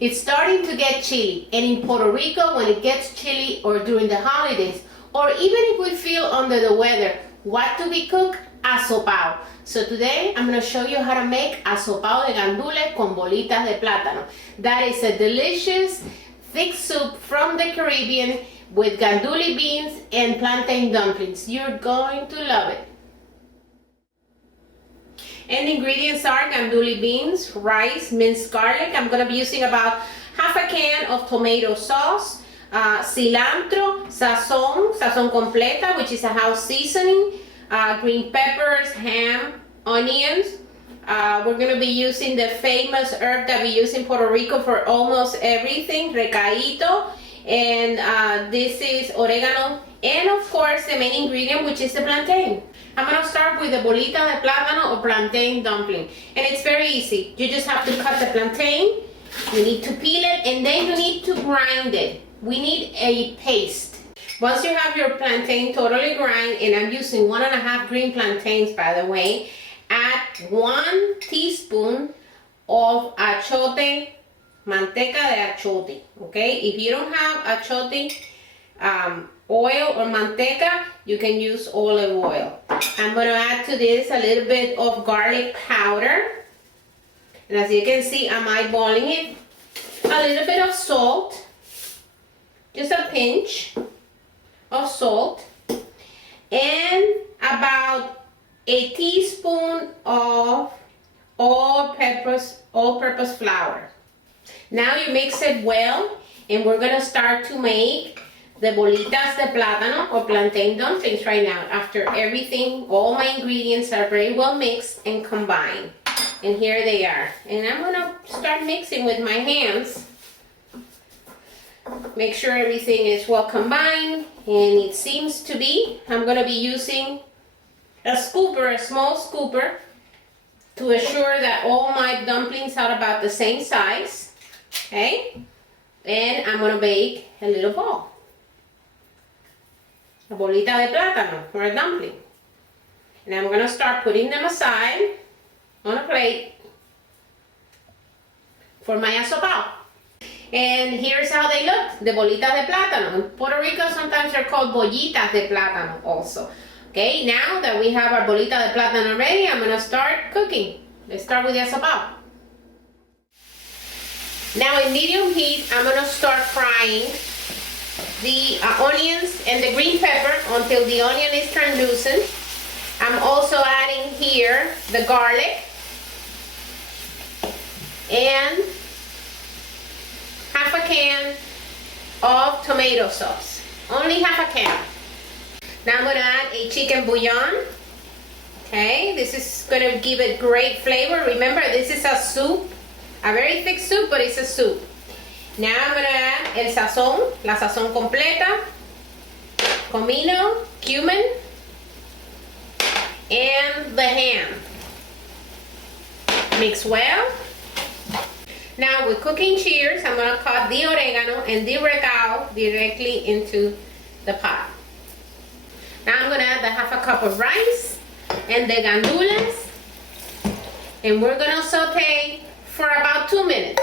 It's starting to get chilly, and in Puerto Rico, when it gets chilly or during the holidays, or even if we feel under the weather, what do we cook? Asopao. So today I'm going to show you how to make asopao de gandules con bolitas de plátano. That is a delicious thick soup from the Caribbean with gandule beans and plantain dumplings. You're going to love it. And the ingredients are gandule beans, rice, minced garlic. I'm going to be using about half a can of tomato sauce, cilantro, sazon completa, which is a house seasoning, green peppers, ham, onions. We're going to be using the famous herb that we use in Puerto Rico for almost everything, recaito, and this is oregano, and of course the main ingredient, which is the plantain. I'm going to start with the bolita de plátano or plantain dumpling, and it's very easy. You just have to cut the plantain, you need to peel it, and then you need to grind it. We need a paste. Once you have your plantain totally grind, and I'm using 1.5 green plantains, by the way, add 1 teaspoon of achote, manteca de achote, okay? If you don't have achote oil or manteca, you can use olive oil. I'm going to add to this a little bit of garlic powder, and as you can see, I'm eyeballing it. A little bit of salt, just a pinch of salt, and about a teaspoon of all-purpose flour. Now you mix it well, and we're gonna start to make the bolitas de plátano or plantain dumplings right now. After everything, all my ingredients are very well mixed and combined. And here they are. And I'm gonna start mixing with my hands. Make sure everything is well combined, and it seems to be. I'm going to be using a scooper, a small scooper, to assure that all my dumplings are about the same size. Okay? And I'm going to bake a little ball. A bolita de plátano, or a dumpling. And I'm going to start putting them aside on a plate for my asopao. And here's how they look, the bolitas de plátano. In Puerto Rico, sometimes they're called bollitas de plátano also. Okay, now that we have our bolita de plátano ready, I'm going to start cooking. Let's start with the asopao. Now in medium heat, I'm going to start frying the onions and the green pepper until the onion is translucent. I'm also adding here the garlic and half a can of tomato sauce. Only half a can. Now I'm going to add a chicken bouillon. Okay, this is going to give it great flavor. Remember, this is a soup, a very thick soup, but it's a soup. Now I'm going to add el sazón, la sazón completa, comino, cumin, and the ham. Mix well. Now with cooking shears, I'm going to cut the oregano and the recao directly into the pot. Now I'm going to add the half a cup of rice and the gandules, and we're going to saute for about 2 minutes.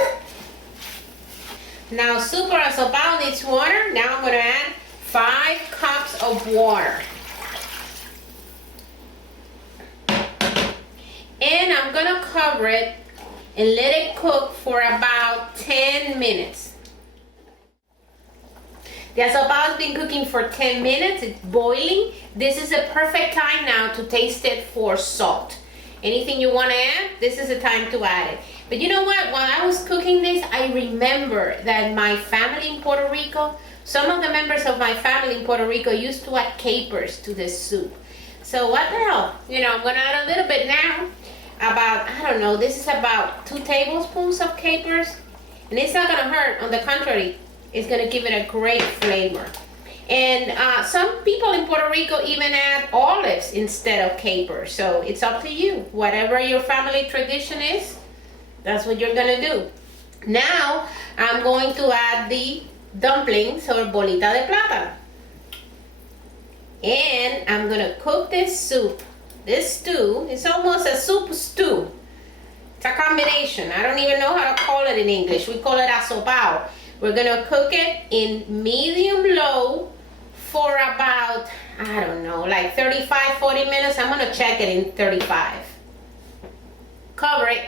Now soup or asopao needs water. Now I'm going to add 5 cups of water. And I'm going to cover it and let it cook for about 10 minutes. The asopao has been cooking for 10 minutes. It's boiling. This is a perfect time now to taste it for salt. Anything you want to add, this is the time to add it. But you know what? While I was cooking this, I remember that my family in Puerto Rico, some of the members of my family in Puerto Rico used to add capers to this soup. So what the hell? You know, I'm going to add a little bit now. About, I don't know, this is about 2 tablespoons of capers, and it's not going to hurt. On the contrary, it's going to give it a great flavor. And some people in Puerto Rico even add olives instead of capers, so it's up to you. Whatever your family tradition is, that's what you're going to do. Now I'm going to add the dumplings or bolita de plátano, and I'm going to cook this soup. This stew is almost a soup stew It's a combination. I don't even know how to call it in English. We call it asopao. We're gonna cook it in medium low for about, I don't know, like 35, 40 minutes. I'm gonna check it in 35. Cover it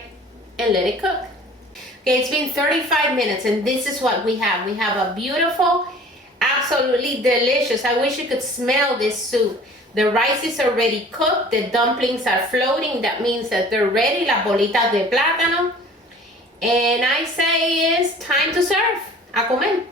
and let it cook. Okay, it's been 35 minutes and this is what we have. We have a beautiful, absolutely delicious, I wish you could smell this soup. The rice is already cooked, the dumplings are floating, that means that they're ready, las bolitas de plátano. And I say it's time to serve. A comer.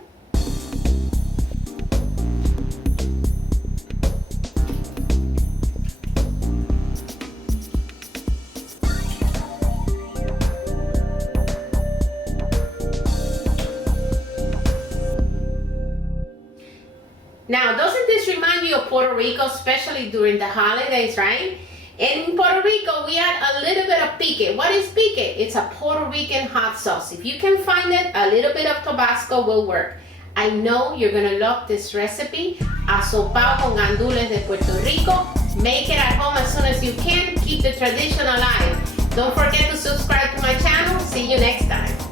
Now, doesn't this remind you of Puerto Rico, especially during the holidays, right? In Puerto Rico, we add a little bit of pique. What is pique? It's a Puerto Rican hot sauce. If you can find it, a little bit of Tabasco will work. I know you're gonna love this recipe. Asopao con gandules de Puerto Rico. Make it at home as soon as you can. Keep the tradition alive. Don't forget to subscribe to my channel. See you next time.